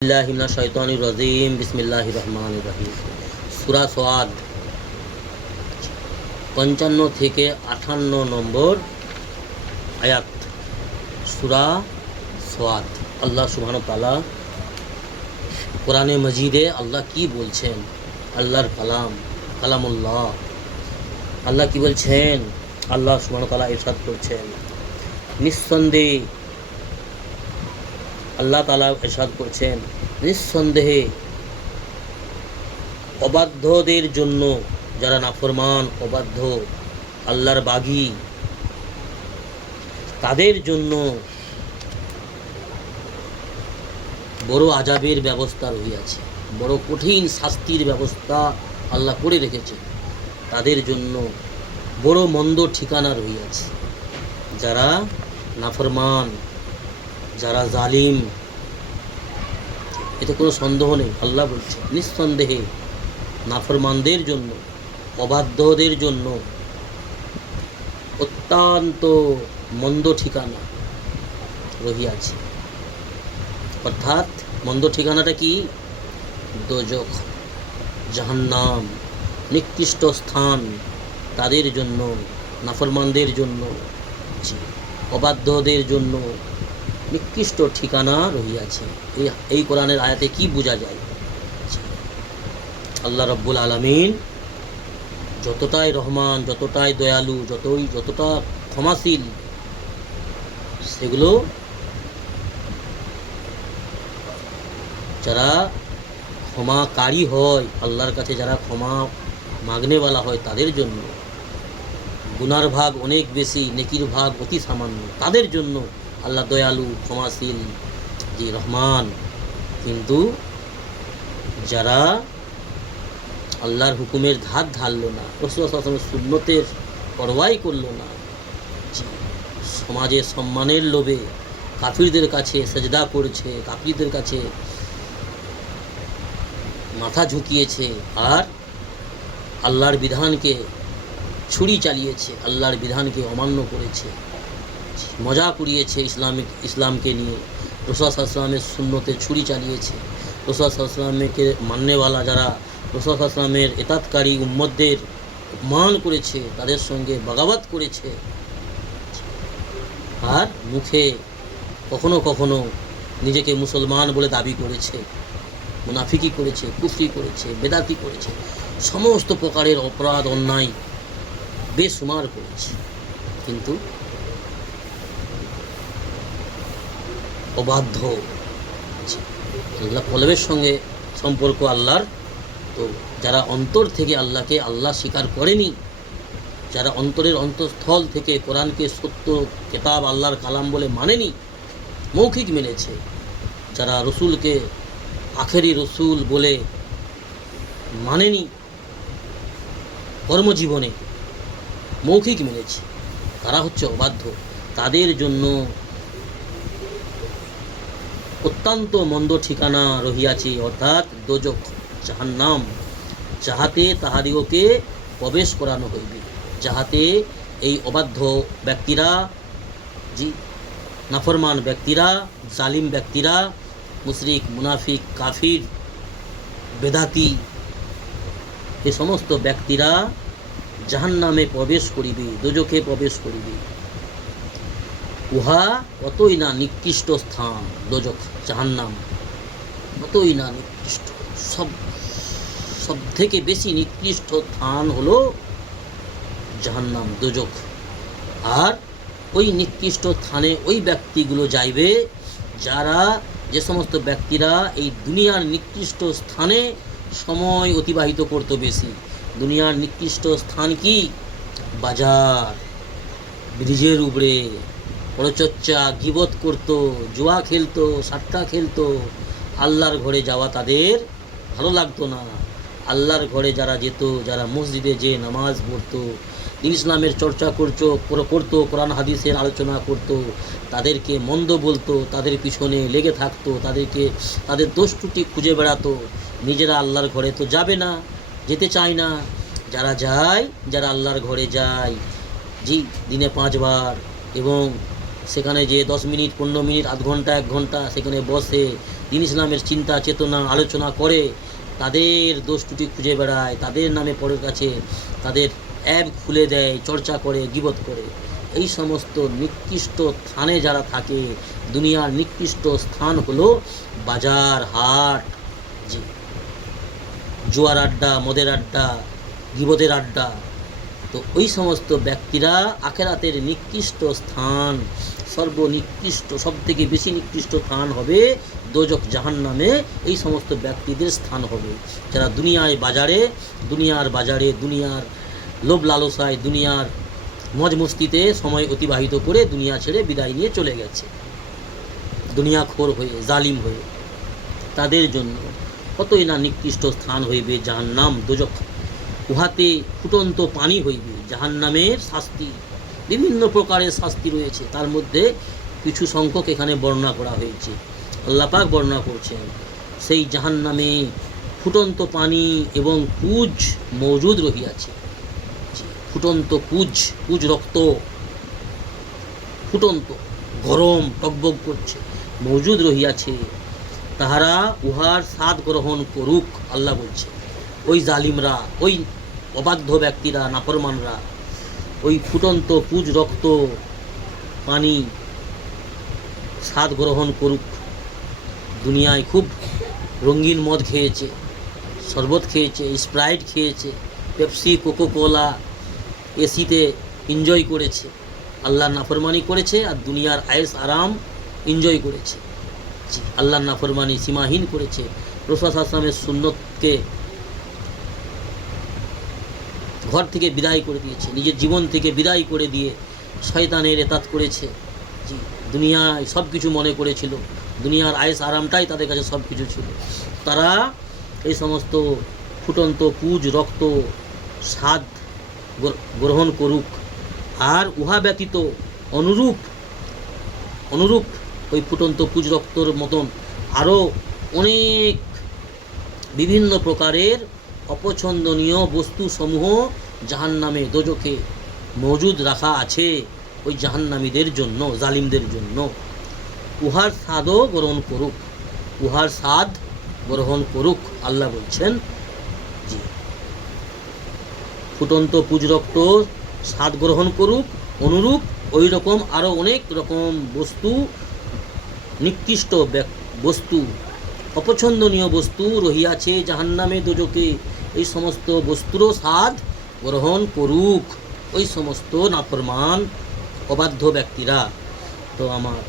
रजीम बिस्मिल्लाहिर्रहमानिर्रहीम सूरा स्वाद 55 থেকে 58 নম্বর আয়াত। सूरा स्वाद আল্লাহ সুবহানাহু তাআলা কোরআনে মজিদে আল্লাহ কি বলছেন, আল্লাহর কালাম কালামুল্লাহ। আল্লাহ কি বলছেন? আল্লাহ সুবহানাহু তাআলা ইরশাদ করছেন, নিঃসন্দেহে আল্লাহ তাআলা ইরশাদ করছেন, নিঃসন্দেহে অবাধ্যদের জন্য, যারা নাফরমান অবাধ্য আল্লাহর বাগী, তাদের জন্য বড় আযাবের ব্যবস্থা রহিয়াছে, বড় কঠিন শাস্তির ব্যবস্থা আল্লাহ করে রেখেছে। তাদের জন্য বড় মন্দ ঠিকানা রহিয়াছে। যারা নাফরমান, যারা জালিম, এতে কোনো সন্দেহ নেই। আল্লাহ বলছে নিঃসন্দেহে নাফরমানদের জন্য, অবাধ্যদের জন্য অত্যন্ত মন্দ ঠিকানা রহিয়াছে। অর্থাৎ মন্দ ঠিকানাটা কি? দোজখ, জাহান্নাম, নিকৃষ্ট স্থান তাদের জন্য, নাফরমানদের জন্য, অবাধ্যদের জন্য নিকৃষ্ট ঠিকানা রহিয়াছে। এই কোরআনের আয়াতে কি বোঝা যায়? আল্লাহ রব্বুল আলামিন যতটাই রহমান, যতটাই দয়ালু, যতটা ক্ষমাশীল, সেগুলো যারা ক্ষমাকারী হয়, আল্লাহর কাছে যারা ক্ষমা মাগনেওয়ালা হয়, তাদের জন্য গুনার ভাগ অনেক বেশি, নেকির ভাগ অতি সামান্য, তাদের জন্য আল্লাহ দয়ালু, ক্ষমাশীল, জি রহমান। কিন্তু যারা আল্লাহর হুকুমের ধার ধারল না, রাসূলুল্লাহ সাল্লাল্লাহু আলাইহি ওয়াসাল্লামের সুন্নতের পরোয়াই করল না, সমাজে সম্মানের লোভে কাফিরদের কাছে সেজদা করেছে, কাফিরদের কাছে মাথা ঝুঁকিয়েছে, আর আল্লাহর বিধানকে ছুরি চালিয়েছে, আল্লাহর বিধানকে অমান্য করেছে, মজা করিয়েছে ইসলামকে নিয়ে, রাসূলুল্লাহ সাল্লাল্লাহু আলাইহি ওয়াসাল্লামের সুন্নতে ছুরি চালিয়েছে, রাসূলুল্লাহ সাল্লাল্লাহু আলাইহি ওয়াসাল্লামকে মাননেওয়ালা যারা রাসূলুল্লাহ সাল্লাল্লাহু আলাইহি ওয়াসাল্লামের ইতাতকারী উম্মতদের অপমান করেছে, তাদের সঙ্গে বাগাবত করেছে, আর মুখে কখনো কখনো নিজেকে মুসলমান বলে দাবি করেছে, মুনাফিকি করেছে, কুফরি করেছে, বেদাতি করেছে, সমস্ত প্রকারের অপরাধ অন্যায় বেশুমার করেছে। কিন্তু অবাধ্য, আল্লাহ কলবের সঙ্গে সম্পর্ক আল্লাহর। তো যারা অন্তর থেকে আল্লাহকে আল্লাহ স্বীকার করেনি, যারা অন্তরের অন্তঃস্থল থেকে কোরআনকে সত্য কিতাব আল্লাহর কালাম বলে মানেনি, মৌখিক মেনেছে, যারা রসুলকে আখেরি রসুল বলে মানেনি, কর্মজীবনে মৌখিক মেনেছে, তারা হচ্ছে অবাধ্য। তাদের জন্য অত্যন্ত মন্দ ঠিকানা রহিয়াছে, অর্থাৎ দোজখ, জাহান্নাম, যাহাতে তাহাদিগকে প্রবেশ করানো হইবে, যাহাতে এই অবাধ্য ব্যক্তিরা, নাফরমান ব্যক্তিরা, জালিম ব্যক্তিরা, মুশরিক, মুনাফিক, কাফির, বেদাতি, এ সমস্ত ব্যক্তিরা জাহান্নামে প্রবেশ করিবে, দোজখে প্রবেশ করিবে। উহা কতই না নিকৃষ্ট স্থান, দোজখ, জাহান্নাম কতই না নিকৃষ্ট, সব থেকে বেশি নিকৃষ্ট স্থান হলো জাহান্নাম, দোজখ। আর ওই নিকৃষ্ট স্থানে ওই ব্যক্তিগুলো যাইবে যারা, যে সমস্ত ব্যক্তিরা এই দুনিয়ার নিকৃষ্ট স্থানে সময় অতিবাহিত করতো বেশি। দুনিয়ার নিকৃষ্ট স্থান কি? বাজার, ব্রিজের উপরে পরচর্চা, গীবত করতো, জুয়া খেলতো, সাট্টা খেলতো। আল্লাহর ঘরে যাওয়া তাদের ভালো লাগতো না। আল্লাহর ঘরে যারা যেত, যারা মসজিদে যে নামাজ পড়তো, দিন ইসলামের চর্চা করতো, কোরআন হাদিসের আলোচনা করতো, তাদেরকে মন্দ বলতো, তাদের পিছনে লেগে থাকতো, তাদের দোষ ত্রুটি খুঁজে বেড়াতো। নিজেরা আল্লাহর ঘরে তো যাবে না, যেতে চায় না। যারা যায়, যারা আল্লাহর ঘরে যায়, জি দিনে 5 বার এবং সেখানে যে 10 মিনিট 15 মিনিট আধ ঘন্টা 1 ঘন্টা সেখানে বসে দিন ইসলামের চিন্তা চেতনা আলোচনা করে, তাদের দোষ ত্রুটি খুঁজে বেড়ায়, তাদের নামে পরের কাছে তাদের অ্যাব খুলে দেয়, চর্চা করে, গীবত করে, এই সমস্ত নিকৃষ্ট স্থানে যারা থাকে, দুনিয়ার নিকৃষ্ট স্থান হলো বাজার, হাট, যে জুয়ার আড্ডা, মদের আড্ডা, গীবতের আড্ডা। তো ওই সমস্ত ব্যক্তিরা আখেরাতের নিকৃষ্ট স্থান, সর্বনিকৃষ্ট, সবথেকে বেশি নিকৃষ্ট স্থান হবে দোজখ, জাহান্নামে। এই সমস্ত ব্যক্তিদের স্থান হবে যারা দুনিয়ার বাজারে দুনিয়ার লোভ লালসায়, দুনিয়ার মজ মস্তিতে সময় অতিবাহিত করে দুনিয়া ছেড়ে বিদায় নিয়ে চলে গেছে, দুনিয়াখোর হয়ে, জালিম হয়ে। তাদের জন্য কতই না নিকৃষ্ট স্থান হইবে জাহান্নাম, দোজখ। উহাতে ফুটন্ত পানি হইবে। জাহান্নামের শাস্তি, বিভিন্ন প্রকারের শাস্তি রয়েছে, তার মধ্যে কিছু সংখ্যক এখানে বর্ণনা করা হয়েছে। আল্লাহ পাক বর্ণনা করছেন, সেই জাহান্নামে ফুটন্ত পানি এবং পুজ মজুদ রহিয়াছে। ফুটন্ত পুজ রক্ত, ফুটন্ত গরম টকবক করছে, মজুদ রহিয়াছে। তাহারা উহার স্বাদ গ্রহণ করুক, আল্লাহ বলছে। ওই জালিমরা, ওই অবাধ্য ব্যক্তিরা, নাফরমানরা ওই ফুটন্ত পুজ রক্ত পানি স্বাদ গ্রহণ করুক। দুনিয়ায় খুব রঙিন মদ খেয়েছে, শরবত খেয়েছে, স্প্রাইট খেয়েছে, পেপসি, কোকোকোলা, এসিতে এনজয় করেছে, আল্লাহর নাফরমানি করেছে, আর দুনিয়ার আয়েশ আরাম এনজয় করেছে। আল্লাহর নাফরমানি সীমাহীন করেছে, রাসূল সাল্লাল্লাহু আলাইহি ওয়াসাল্লামের সুন্নতকে ঘর থেকে বিদায় করে দিয়েছে, নিজের জীবন থেকে বিদায় করে দিয়ে শয়তানের এতাত করেছে। দুনিয়ায় সব কিছু মনে করেছিল, দুনিয়ার আয়েশ আরামটাই তাদের কাছে সব কিছু ছিল। তারা এই সমস্ত ফুটন্ত পুজ রক্ত স্বাদ গ্রহণ করুক, আর উহা ব্যতীত অনুরূপ ওই ফুটন্ত পুজ রক্তর মতন আরও অনেক বিভিন্ন প্রকারের অপছন্দনীয় বস্তুসমূহ জাহান্নামে, দোজখে মজুদ রাখা আছে ওই জাহান্নামীদের জন্য, জালিমদের জন্য। উহার স্বাদও গ্রহণ করুক, উহার স্বাদ গ্রহণ করুক, আল্লাহ বলছেন। জি, ফুটন্ত পুজ রক্ত স্বাদ গ্রহণ করুক, অনুরূপ ওই রকম আরও অনেক রকম বস্তু, নিকৃষ্ট বস্তু, অপছন্দনীয় বস্তু রহিয়াছে জাহান্নামে, দোজখে। এই সমস্ত বস্তুরও স্বাদ গ্রহণ করুক ওই সমস্ত নাফরমান অবাধ্য ব্যক্তিরা। তো আমার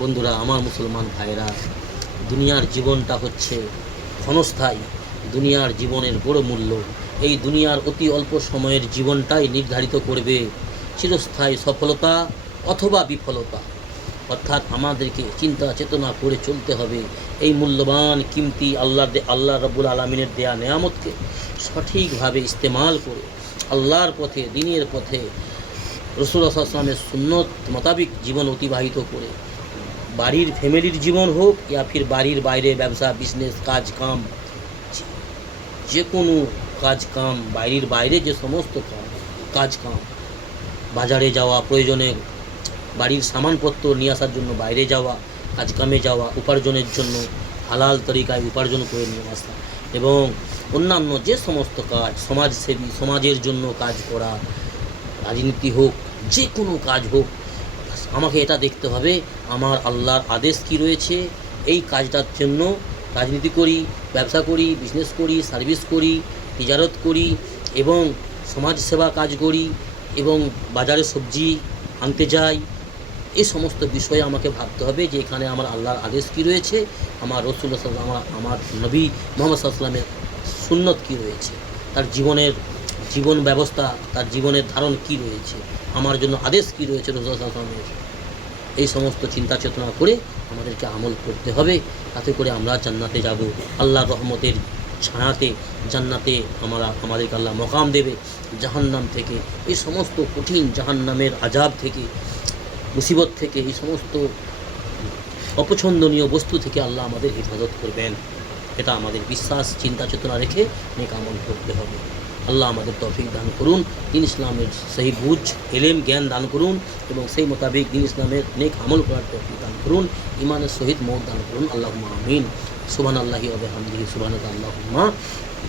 বন্ধুরা, আমার মুসলমান ভাইরা, দুনিয়ার জীবনটা হচ্ছে ক্ষণস্থায়ী, দুনিয়ার জীবনের বড় মূল্য। এই দুনিয়ার অতি অল্প সময়ের জীবনটাই নির্ধারিত করবে চিরস্থায়ী সফলতা অথবা বিফলতা। অর্থাৎ আমাদেরকে চিন্তা চেতনা করে চলতে হবে, এই মূল্যবান কিমতি আল্লাহ রাব্বুল আলামিনের দেয়া নেয়ামতকে সঠিকভাবে ইস্তেমাল করে আল্লাহর পথে, দিনের পথে, রাসূলুল্লাহ সাল্লাল্লাহু আলাইহি ওয়াসাল্লামের সুন্নত মোতাবিক জীবন অতিবাহিত করে, বাড়ির ফ্যামিলির জীবন হোক ইয়া ফির বাড়ির বাইরে ব্যবসা, বিজনেস, কাজ কাম, যে কোনো কাজ কাম, বাড়ির বাইরে যে সমস্ত কাজ কাম, বাজারে যাওয়া, প্রয়োজনে বাড়ির সামানপত্র নিয়ে আসার জন্য বাইরে যাওয়া, কাজকামে যাওয়া, উপার্জনের জন্য হালাল তরিকায় উপার্জন করে নিয়ে আসা, এবং অন্যান্য যে সমস্ত কাজ, সমাজসেবী, সমাজের জন্য কাজ করা, রাজনীতি হোক, যে কোনো কাজ হোক, আমাকে এটা দেখতে হবে আমার আল্লাহর আদেশ কি রয়েছে। এই কাজটার জন্য রাজনীতি করি, ব্যবসা করি, বিজনেস করি, সার্ভিস করি, তিজারত করি, এবং সমাজসেবা কাজ করি, এবং বাজারে সবজি আনতে যাই, এই সমস্ত বিষয়ে আমাকে ভাবতে হবে যে এখানে আমার আল্লাহর আদেশ কী রয়েছে, আমার রাসূলুল্লাহ সাল্লাল্লাহু আলাইহি ওয়াসাল্লাম, আমার নবী মুহাম্মদ সাল্লাল্লাহু আলাইহি ওয়াসাল্লামের সুন্নত কী রয়েছে, তার জীবন ব্যবস্থা, তার জীবনের ধারণ কী রয়েছে, আমার জন্য আদেশ কী রয়েছে রাসূলুল্লাহ সাল্লাল্লাহু আলাইহি ওয়াসাল্লামের। এই সমস্ত চিন্তা চেতনা করে আমাদেরকে আমল করতে হবে, তাতে করে আমরা জান্নাতে যাব, আল্লাহর রহমতের ছায়াতে জান্নাতে আমাদেরকে আল্লাহ মকাম দেবে। জাহান্নাম থেকে, এই সমস্ত কঠিন জাহান্নামের আযাব থেকে, মুসিবত থেকে, এই সমস্ত অপছন্দনীয় বস্তু থেকে আল্লাহ আমাদের হেফাজত করবেন। এটা আমাদের বিশ্বাস, চিন্তা চেতনা রেখে নেক আমল করতে হবে। আল্লাহ আমাদের তৌফিক দান করুন, দিন ইসলামের সহি বুঝ, এলেম, জ্ঞান দান করুন এবং সেই মোতাবেক দিন ইসলামের নেক আমল করার তৌফিক দান করুন, ইমানের সহিত মওত দান করুন। আল্লাহুম্মা আমিন। সুবহানাল্লাহি ওয়া বিহামদিহি, সুবহানাকা আল্লাহুম্মা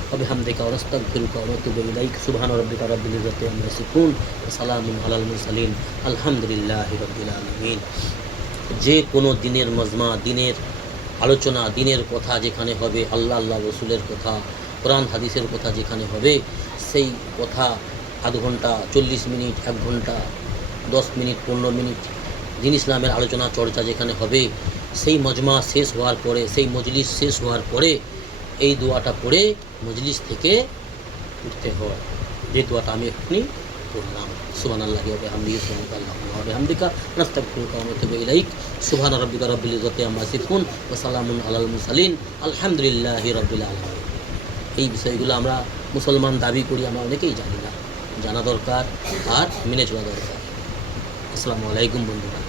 ওয়া বিহামদিকা ওয়া নাস্তাগফিরুকা ওয়া নাতুবু ইলাইক। সুবহানা রাব্বিকা রাব্বিল ইজ্জাতি আম্মা ইয়াসিফুন ওয়া সালামুন আলাল মুরসালিন, আলহামদুলিল্লাহি রাব্বিল আলামিন। যে কোনো দিনের মজমা, দিনের আলোচনা, দিনের কথা যেখানে হবে, আল্লাহ রসুলের কথা, কোরআন হাদিসের কথা যেখানে হবে, সেই কথা আধ ঘন্টা, 40 মিনিট, 1 ঘন্টা, 10 মিনিট, 15 মিনিট দিন ইসলামের আলোচনা চর্চা যেখানে হবে, সেই মজমা শেষ হওয়ার পরে, সেই মজলিস শেষ হওয়ার পরে এই দোয়াটা পড়ে মজলিস থেকে উঠতে হয়, যে দোয়াটা আমি এখনই পড়লাম। সুবহানাল্লাহি ওয়া বিহামদিহি, সুবহানাকা আল্লাহুম্মা ওয়া বিহামদিকা নাস্তাগফিরুকা ওয়া নাতুবু ইলাইক। সুবহানা রাব্বিকা রাব্বিল ইজ্জাতি আম্মা ইয়াসিফুন ওয়া সালামুন আলাল মুরসালিন, আলহামদুলিল্লাহি রাব্বিল আলামিন। এই বিষয়গুলো আমরা মুসলমান দাবি করি, আমরা অনেকেই জানি না, জানা দরকার আর মেনে চলা দরকার। আসসালামু আলাইকুম বন্ধুরা।